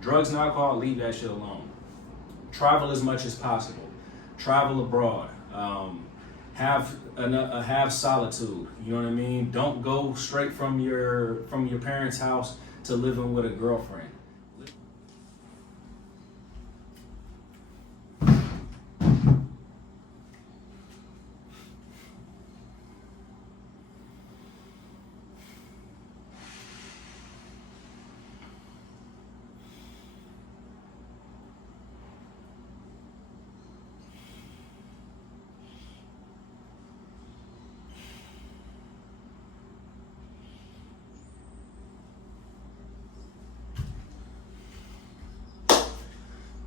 Drugs and alcohol, leave that shit alone. Travel as much as possible. Travel abroad. Have solitude. You know what I mean? Don't go straight from your parents' house to living with a girlfriend.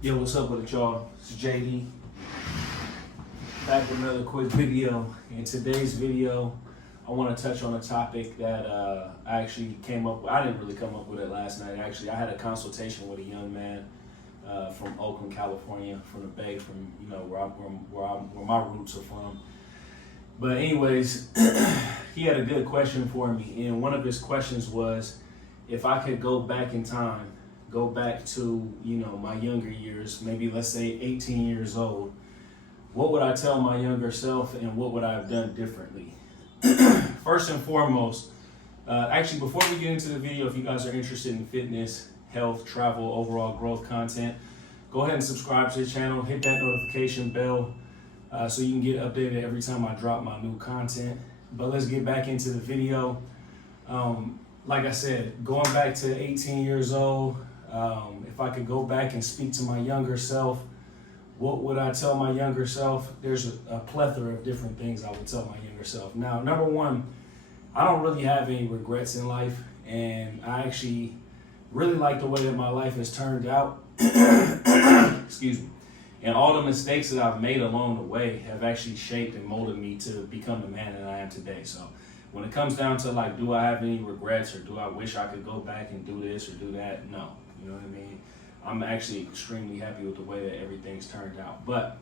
Yo, what's up with it, y'all? It's JD. Back with another quick video. In today's video, I want to touch on a topic that I actually came up with. I didn't really come up with it last night. Actually, I had a consultation with a young man from Oakland, California, from the Bay, from where my roots are from. But anyways, he had a good question for me, and one of his questions was, if I could go back in time, go back to, my younger years, maybe let's say 18 years old, what would I tell my younger self and what would I have done differently? First and foremost, actually before we get into the video, if you guys are interested in fitness, health, travel, overall growth content, go ahead and subscribe to the channel, hit that notification bell so you can get updated every time I drop my new content. But let's get back into the video. Like I said, going back to 18 years old, if I could go back and speak to my younger self, what would I tell my younger self? There's a plethora of different things I would tell my younger self. Now, number one, I don't really have any regrets in life, and I actually really like the way that my life has turned out. Excuse me. And all the mistakes that I've made along the way have actually shaped and molded me to become the man that I am today. So when it comes down to like, do I have any regrets or do I wish I could go back and do this or do that? No. You know what I mean? I'm actually extremely happy with the way that everything's turned out. But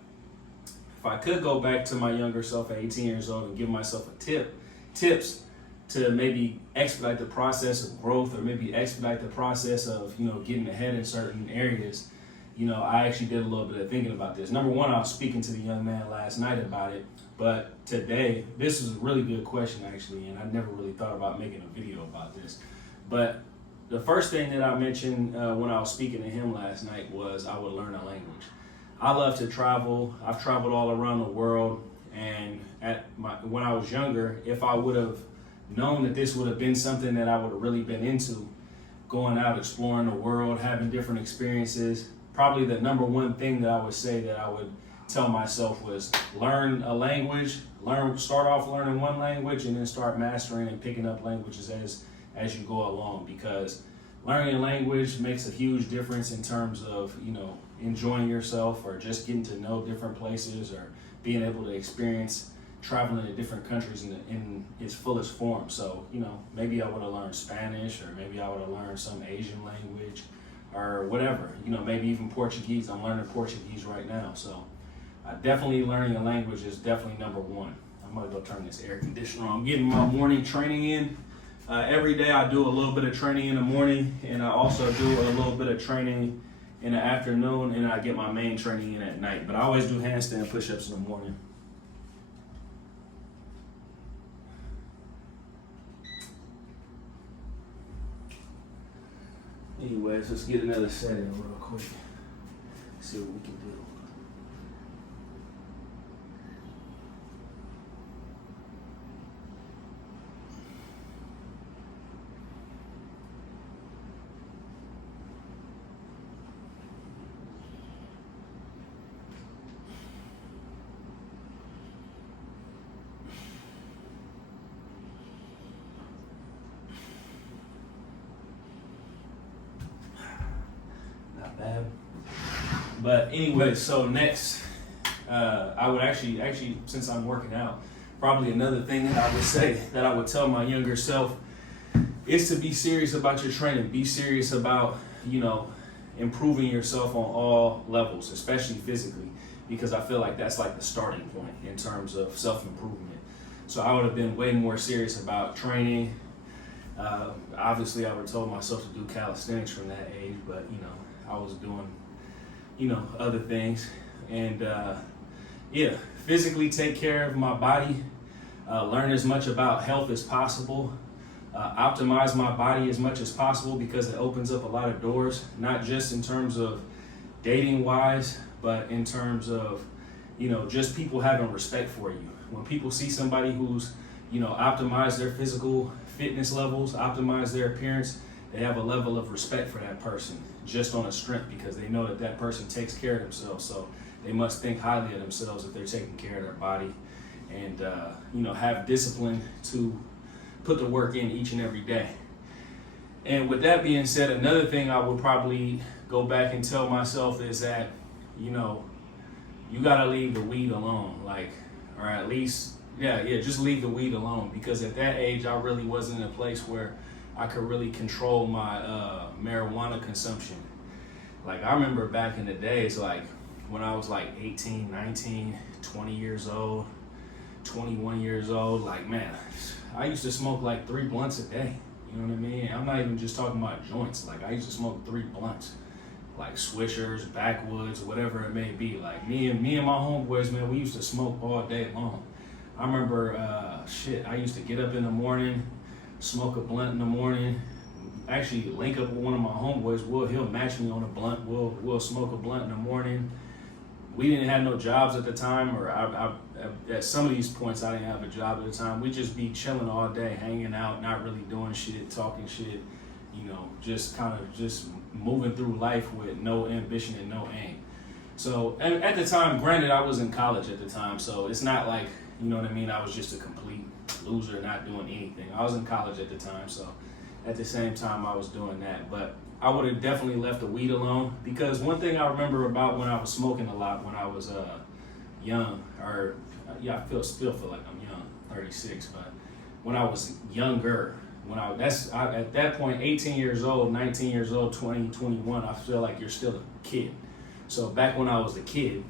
if I could go back to my younger self at 18 years old and give myself tips to maybe expedite the process of growth or maybe expedite the process of, getting ahead in certain areas, I actually did a little bit of thinking about this. Number one, I was speaking to the young man last night about it, but today, this is a really good question actually, and I never really thought about making a video about this. But the first thing that I mentioned when I was speaking to him last night was I would learn a language. I love to travel. I've traveled all around the world, and when I was younger, if I would have known that this would have been something that I would have really been into, going out, exploring the world, having different experiences, probably the number one thing that I would say that I would tell myself was learn a language, start off learning one language and then start mastering and picking up languages as you go along, because learning a language makes a huge difference in terms of, enjoying yourself or just getting to know different places or being able to experience traveling to different countries in its fullest form. So, maybe I would have learned Spanish, or maybe I would have learned some Asian language or whatever, maybe even Portuguese. I'm learning Portuguese right now. So definitely learning a language is definitely number one. I'm gonna go turn this air conditioner on. I'm getting my morning training in. Every day I do a little bit of training in the morning, and I also do a little bit of training in the afternoon, and I get my main training in at night. But I always do handstand push-ups in the morning. Anyways, let's get another set in real quick. See what we can do. But anyway, so next, I would actually, since I'm working out, probably another thing that I would say that I would tell my younger self is to be serious about your training. Be serious about, improving yourself on all levels, especially physically, because I feel like that's like the starting point in terms of self-improvement. So I would have been way more serious about training. Obviously, I would have told myself to do calisthenics from that age, but I was doing, other things. And yeah, physically take care of my body, learn as much about health as possible, optimize my body as much as possible, because it opens up a lot of doors, not just in terms of dating wise, but in terms of, just people having respect for you. When people see somebody who's, optimized their physical fitness levels, optimize their appearance, they have a level of respect for that person just on a strength, because they know that that person takes care of themselves. So they must think highly of themselves if they're taking care of their body, and have discipline to put the work in each and every day. And with that being said, another thing I would probably go back and tell myself is that, you gotta leave the weed alone, or at least, just leave the weed alone, because at that age, I really wasn't in a place where I could really control my marijuana consumption. I remember back in the days, when I was 18, 19, 20 years old, 21 years old, man, I used to smoke 3 blunts a day. You know what I mean? I'm not even just talking about joints. I used to smoke 3 blunts, Swishers, Backwoods, whatever it may be. Me and my homeboys, man, we used to smoke all day long. I remember, I used to get up in the morning, smoke a blunt in the morning, actually link up with one of my homeboys. He'll match me on a blunt. We'll smoke a blunt in the morning. We didn't have no jobs at the time, or at some of these points I didn't have a job at the time. We'd just be chilling all day, hanging out, not really doing shit, talking shit, just kind of just moving through life with no ambition and no aim. So, and at the time, granted, I was in college at the time, so it's not like, I was just a complete loser not doing anything. I was in college at the time, so at the same time I was doing that. But I would have definitely left the weed alone, because one thing I remember about when I was smoking a lot when I was young, still feel like I'm young, 36, but when I was younger, at that point, 18 years old, 19 years old, 20, 21, I feel like you're still a kid. So back when I was a kid,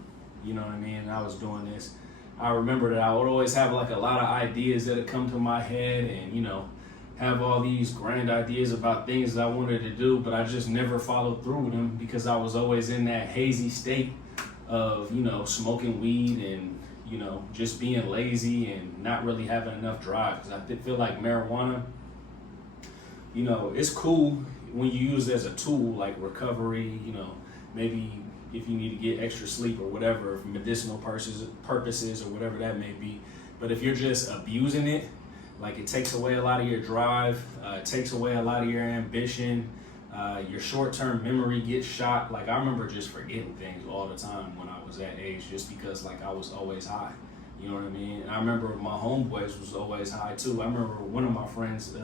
and I was doing this, I remember that I would always have a lot of ideas that would come to my head, and have all these grand ideas about things that I wanted to do, but I just never followed through with them, because I was always in that hazy state of, smoking weed and, just being lazy and not really having enough drive. Because I feel like marijuana, it's cool when you use it as a tool, like recovery, maybe if you need to get extra sleep or whatever, for medicinal purposes or whatever that may be. But if you're just abusing it, it takes away a lot of your drive, it takes away a lot of your ambition, your short-term memory gets shot. I remember just forgetting things all the time when I was that age, just because I was always high. You know what I mean? And I remember my homeboys was always high too. I remember one of my friends,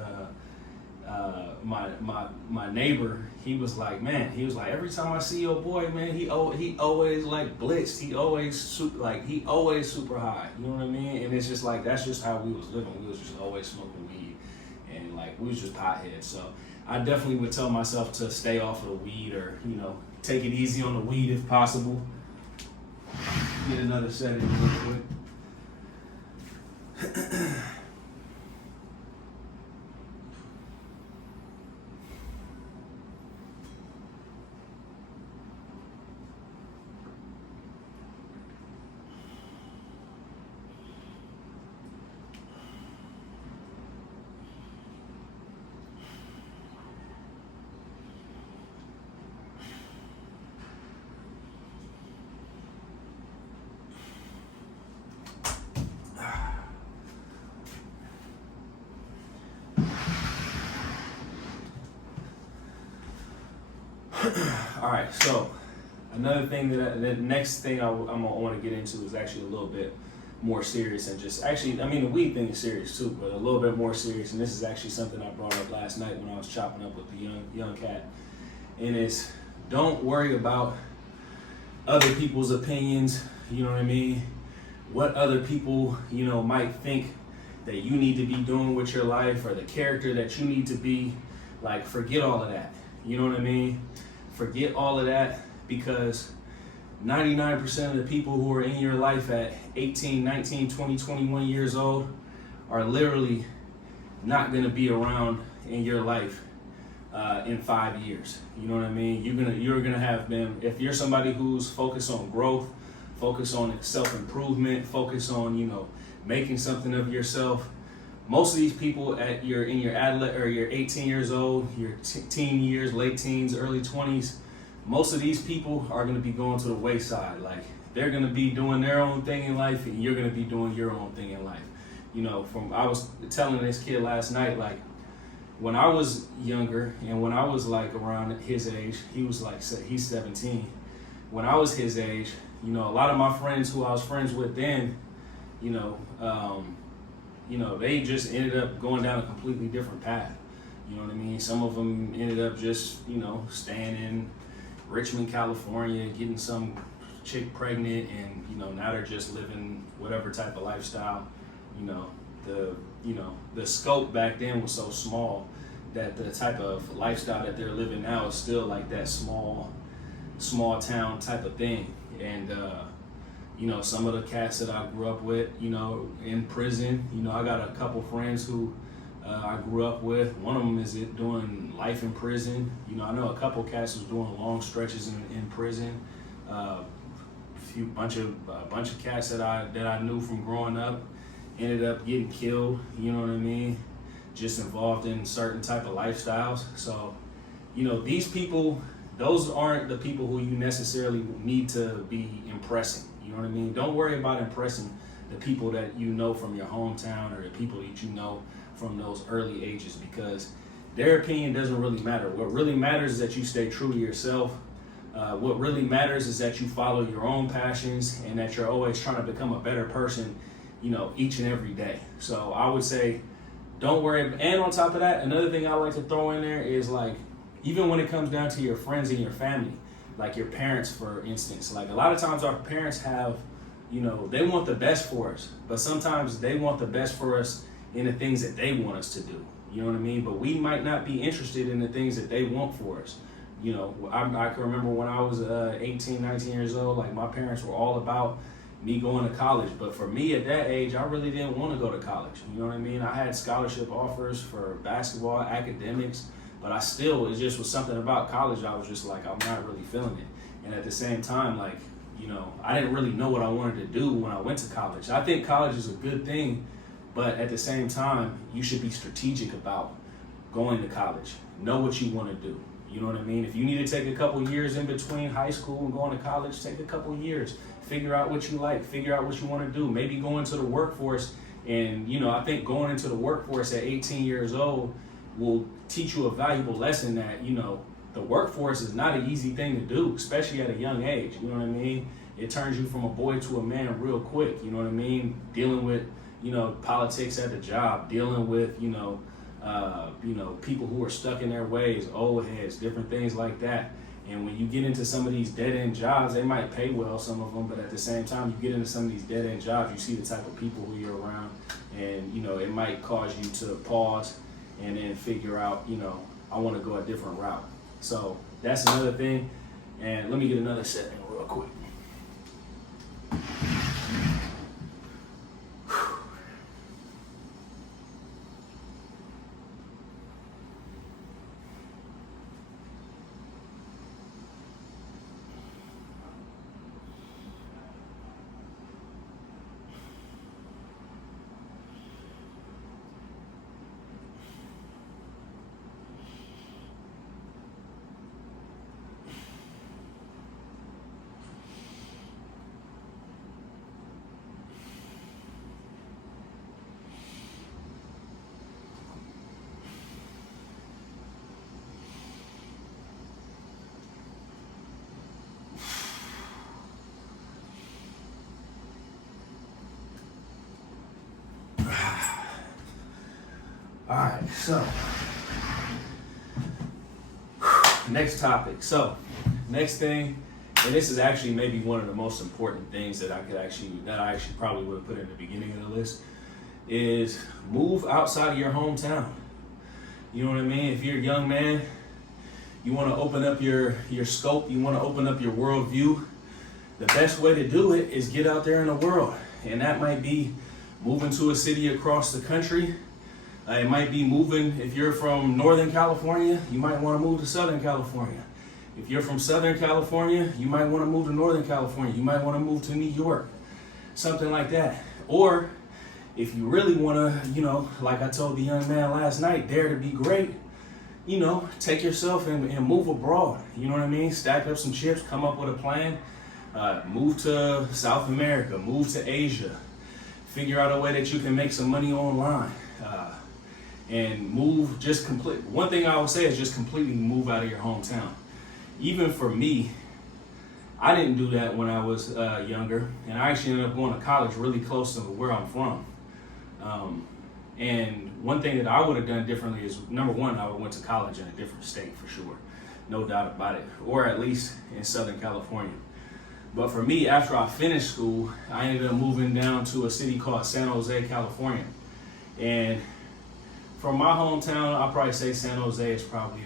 my neighbor, he was like, every time I see your boy, man, he always blitzed. He always super high. You know what I mean? And it's just that's just how we was living. We was just always smoking weed, and we was just potheads. So I definitely would tell myself to stay off of the weed, or take it easy on the weed if possible. Get another setting real quick. All right, so another thing the next thing I want to get into is actually a little bit more serious, and the weed thing is serious too, but a little bit more serious. And this is actually something I brought up last night when I was chopping up with the young cat. And it's, don't worry about other people's opinions. You know what I mean? What other people, might think that you need to be doing with your life, or the character that you need to be. Forget all of that. You know what I mean? Forget all of that, because 99% of the people who are in your life at 18, 19, 20, 21 years old are literally not going to be around in your life in 5 years. You know what I mean? You're gonna have them, if you're somebody who's focused on growth, focused on self-improvement, focused on, making something of yourself. Most of these people in your 18 years old, your teen years, late teens, early 20s, most of these people are gonna be going to the wayside. Like, they're gonna be doing their own thing in life, and you're gonna be doing your own thing in life. I was telling this kid last night, like, when I was younger and when I was like around his age, he's 17. When I was his age, a lot of my friends who I was friends with then, they just ended up going down a completely different path. You know what I mean? Some of them ended up just, staying in Richmond, California, getting some chick pregnant, and, now they're just living whatever type of lifestyle. The scope back then was so small that the type of lifestyle that they're living now is still like that small town type of thing. And some of the cats that I grew up with, in prison, I got a couple friends who I grew up with. One of them is doing life in prison. I know a couple cats who's doing long stretches in prison. A bunch of cats that I knew from growing up ended up getting killed, you know what I mean? Just involved in certain type of lifestyles. So, these people, those aren't the people who you necessarily need to be impressing, you know what I mean? Don't worry about impressing the people that you know from your hometown or the people that you know from those early ages, because their opinion doesn't really matter. What really matters is that you stay true to yourself. What really matters is that you follow your own passions and that you're always trying to become a better person, each and every day. So I would say, don't worry. And on top of that, another thing I like to throw in there is, like, even when it comes down to your friends and your family, like your parents, for instance, like a lot of times our parents have, they want the best for us, but sometimes they want the best for us in the things that they want us to do. You know what I mean? But we might not be interested in the things that they want for us. I can remember when I was 18, 19 years old, like my parents were all about me going to college. But for me at that age, I really didn't want to go to college. You know what I mean? I had scholarship offers for basketball, academics, but it just was something about college. I was just like, I'm not really feeling it. And at the same time, like, I didn't really know what I wanted to do when I went to college. I think college is a good thing, but at the same time, you should be strategic about going to college. Know what you want to do. You know what I mean? If you need to take a couple years in between high school and going to college, take a couple years. Figure out what you like. Figure out what you want to do. Maybe go into the workforce. And, I think going into the workforce at 18 years old will teach you a valuable lesson that, the workforce is not an easy thing to do, especially at a young age. You know what I mean? It turns you from a boy to a man real quick. You know what I mean? Dealing with, politics at the job, dealing with, people who are stuck in their ways, old heads, different things like that. And when you get into some of these dead-end jobs, they might pay well, some of them, but at the same time, you get into some of these dead-end jobs, you see the type of people who you're around, and, it might cause you to pause and then figure out, I want to go a different route. So that's another thing. And let me get another setting real quick. All right, so next topic. So next thing, and this is actually maybe one of the most important things that I actually probably would have put in the beginning of the list, is move outside of your hometown. You know what I mean? If you're a young man, you want to open up your scope, you want to open up your worldview, the best way to do it is get out there in the world. And that might be moving to a city across the country. It might be moving. If you're from Northern California, you might want to move to Southern California. If you're from Southern California, you might want to move to Northern California. You might want to move to New York, something like that. Or if you really want to, like I told the young man last night, dare to be great, take yourself and move abroad. You know what I mean? Stack up some chips, come up with a plan, move to South America, move to Asia, figure out a way that you can make some money online, and move one thing I would say is just completely move out of your hometown. Even for me, I didn't do that when I was younger, and I actually ended up going to college really close to where I'm from. And one thing that I would have done differently is, number one, I would have went to college in a different state for sure, no doubt about it, or at least in Southern California. But for me, after I finished school, I ended up moving down to a city called San Jose, California. And from my hometown, I'll probably say San Jose is probably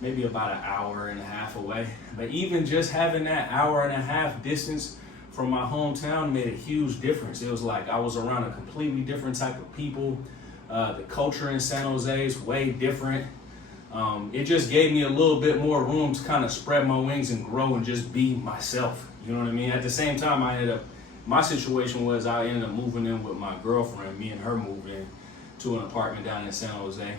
maybe about an hour and a half away. But even just having that hour and a half distance from my hometown made a huge difference. It was like I was around a completely different type of people. The culture in San Jose is way different. It just gave me a little bit more room to kind of spread my wings and grow and just be myself. You know what I mean? At the same time, my situation was I ended up moving in with my girlfriend. Me and her moved in to an apartment down in San Jose.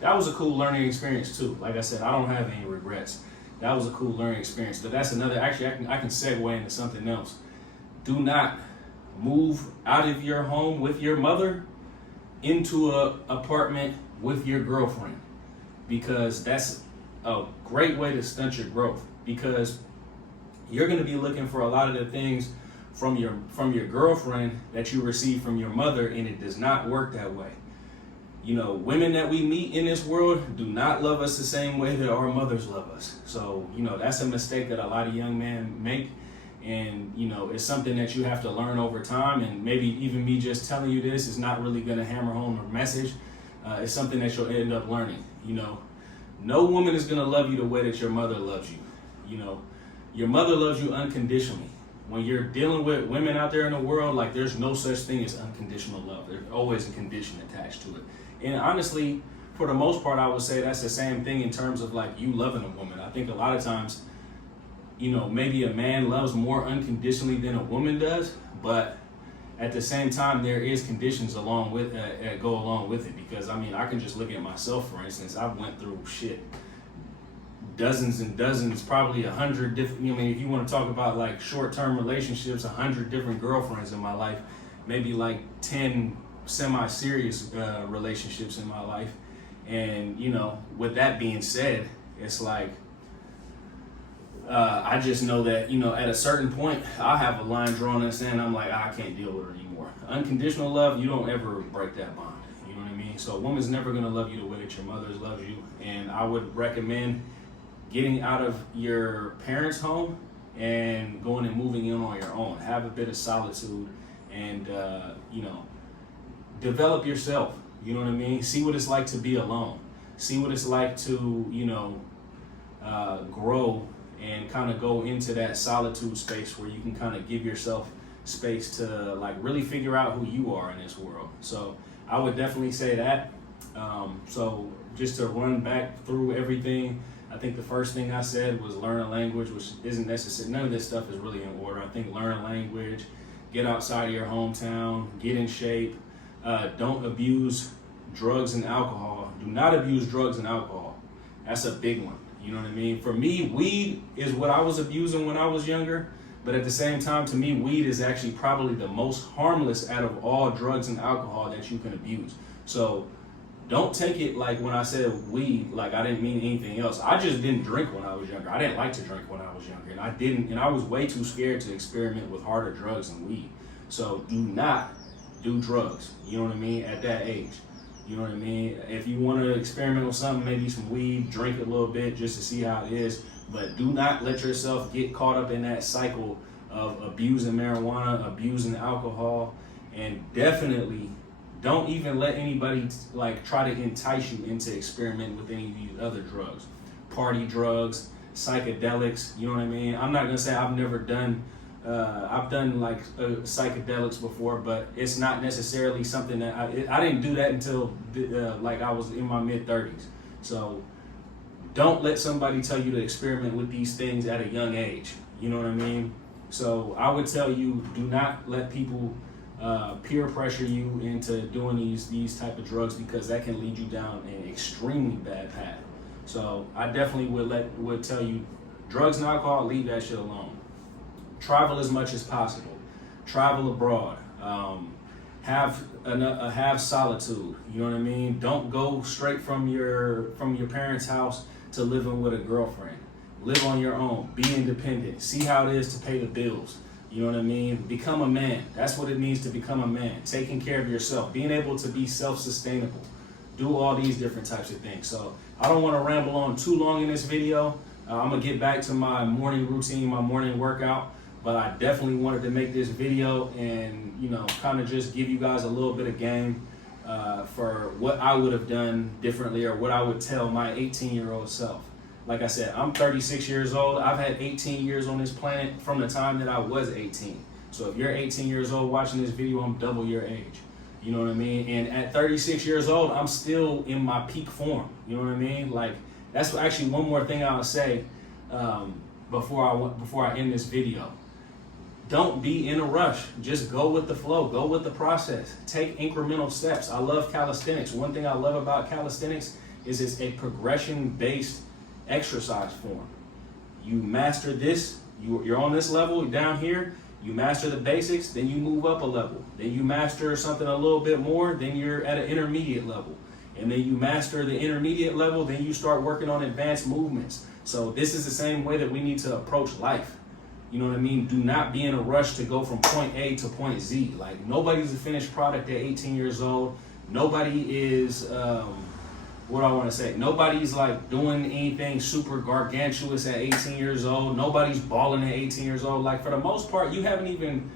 That was a cool learning experience too. Like I said, I don't have any regrets. That was a cool learning experience. But that's another, actually I can segue into something else. Do not move out of your home with your mother into an apartment with your girlfriend, because that's a great way to stunt your growth, because you're going to be looking for a lot of the things from your girlfriend that you receive from your mother, and it does not work that way. Women that we meet in this world do not love us the same way that our mothers love us. So, that's a mistake that a lot of young men make. And, it's something that you have to learn over time. And maybe even me just telling you this is not really going to hammer home the message. It's something that you'll end up learning. No woman is going to love you the way that your mother loves you. Your mother loves you unconditionally. When you're dealing with women out there in the world, like, there's no such thing as unconditional love. There's always a condition attached to it. And honestly, for the most part, I would say that's the same thing in terms of like you loving a woman. I think a lot of times, maybe a man loves more unconditionally than a woman does, but at the same time, there is conditions go along with it. Because I can just look at myself, for instance. I went through dozens and dozens, probably 100 different, if you want to talk about like short-term relationships, 100 different girlfriends in my life, maybe like 10 semi-serious relationships in my life. And with that being said, it's like I just know that at a certain point I have a line drawn in the sand. I'm like, I can't deal with her anymore. Unconditional love, you don't ever break that bond. You know what I mean? So a woman's never going to love you the way that your mother loves you. And I would recommend getting out of your parents' home and going and moving in on your own. Have a bit of solitude and develop yourself. You know what I mean? See what it's like to be alone. See what it's like to, grow and kind of go into that solitude space where you can kind of give yourself space to like really figure out who you are in this world. So I would definitely say that. So just to run back through everything, I think the first thing I said was learn a language, which isn't necessary. None of this stuff is really in order. I think learn a language, get outside of your hometown, get in shape. Don't abuse drugs and alcohol. Do not abuse drugs and alcohol. That's a big one. You know what I mean? For me, weed is what I was abusing when I was younger. But at the same time, to me, weed is actually probably the most harmless out of all drugs and alcohol that you can abuse. So don't take it like when I said weed, like I didn't mean anything else. I just didn't drink when I was younger. I didn't like to drink when I was younger. And I was way too scared to experiment with harder drugs than weed. So do not do drugs, you know what I mean, at that age. You know what I mean? If you want to experiment with something, maybe some weed, drink a little bit just to see how it is. But do not let yourself get caught up in that cycle of abusing marijuana, abusing alcohol, and definitely don't even let anybody like try to entice you into experimenting with any of these other drugs. Party drugs, psychedelics, you know what I mean? I'm not gonna say I've never done I've done like psychedelics before, but it's not necessarily something that I didn't do that until like I was in my mid-30s. So don't let somebody tell you to experiment with these things at a young age. You know what I mean? So I would tell you, do not let people peer pressure you into doing these type of drugs, because that can lead you down an extremely bad path. So I definitely would tell you, drugs and alcohol, leave that shit alone. Travel as much as possible. Travel abroad. Have solitude. You know what I mean? Don't go straight from your parents' house to living with a girlfriend. Live on your own. Be independent. See how it is to pay the bills. You know what I mean? Become a man. That's what it means to become a man. Taking care of yourself. Being able to be self-sustainable. Do all these different types of things. So I don't want to ramble on too long in this video. I'm going to get back to my morning routine, my morning workout. But I definitely wanted to make this video and, you know, kind of just give you guys a little bit of game for what I would have done differently, or what I would tell my 18-year-old self. Like I said, I'm 36 years old. I've had 18 years on this planet from the time that I was 18. So if you're 18 years old watching this video, I'm double your age. You know what I mean? And at 36 years old, I'm still in my peak form. You know what I mean? Like, that's actually one more thing I'll say before I end this video. Don't be in a rush. Just go with the flow. Go with the process. Take incremental steps. I love calisthenics. One thing I love about calisthenics is it's a progression-based exercise form. You master this. You're on this level down here. You master the basics, then you move up a level. Then you master something a little bit more, then you're at an intermediate level. And then you master the intermediate level, then you start working on advanced movements. So this is the same way that we need to approach life. You know what I mean? Do not be in a rush to go from point A to point Z. Like, nobody's a finished product at 18 years old. Nobody is, what do I want to say? Nobody's like doing anything super gargantuous at 18 years old. Nobody's balling at 18 years old. Like, for the most part, you haven't even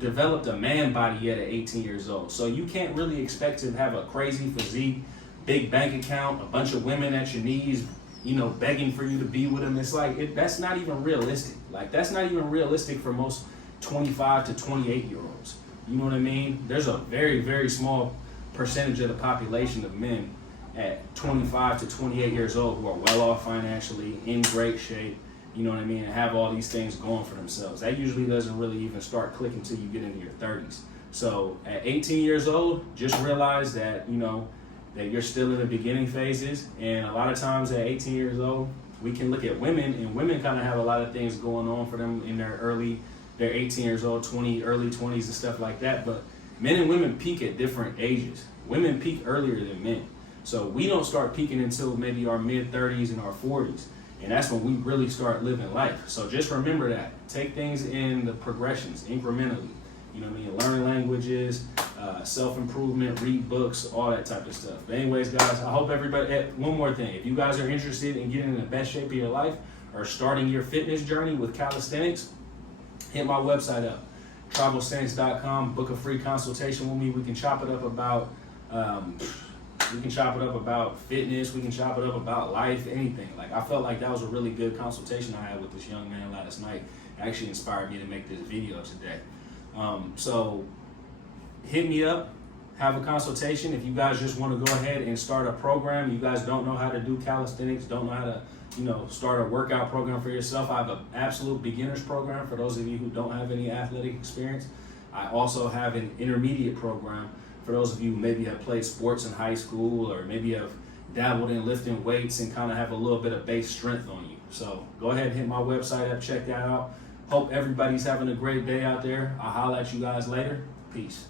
developed a man body yet at 18 years old. So you can't really expect to have a crazy physique, big bank account, a bunch of women at your knees, you know, begging for you to be with them. It's like, that's not even realistic. Like, that's not even realistic for most 25 to 28 year olds. You know what I mean? There's a very, very small percentage of the population of men at 25 to 28 years old who are well off financially, in great shape, you know what I mean, and have all these things going for themselves. That usually doesn't really even start clicking until you get into your 30s. So at 18 years old, just realize that, you know, that you're still in the beginning phases. And a lot of times at 18 years old, we can look at women, and women kind of have a lot of things going on for them in they're 18 years old, early 20s and stuff like that. But men and women peak at different ages. Women peak earlier than men. So we don't start peaking until maybe our mid-30s and our 40s. And that's when we really start living life. So just remember that. Take things in the progressions, incrementally. You know what I mean? Learn languages, self-improvement, read books, all that type of stuff. But anyways, guys, I hope everybody, one more thing. If you guys are interested in getting in the best shape of your life or starting your fitness journey with calisthenics, hit my website up, Travelsthenix.com. Book a free consultation with me. We can chop it up about fitness. We can chop it up about life, anything. Like, I felt like that was a really good consultation I had with this young man last night. It actually inspired me to make this video today. So hit me up, have a consultation. If you guys just want to go ahead and start a program, you guys don't know how to do calisthenics, don't know how to, you know, start a workout program for yourself. I have an absolute beginners program for those of you who don't have any athletic experience. I also have an intermediate program for those of you who maybe have played sports in high school, or maybe have dabbled in lifting weights and kind of have a little bit of base strength on you. So go ahead and hit my website up, check that out. Hope everybody's having a great day out there. I'll holler at you guys later. Peace.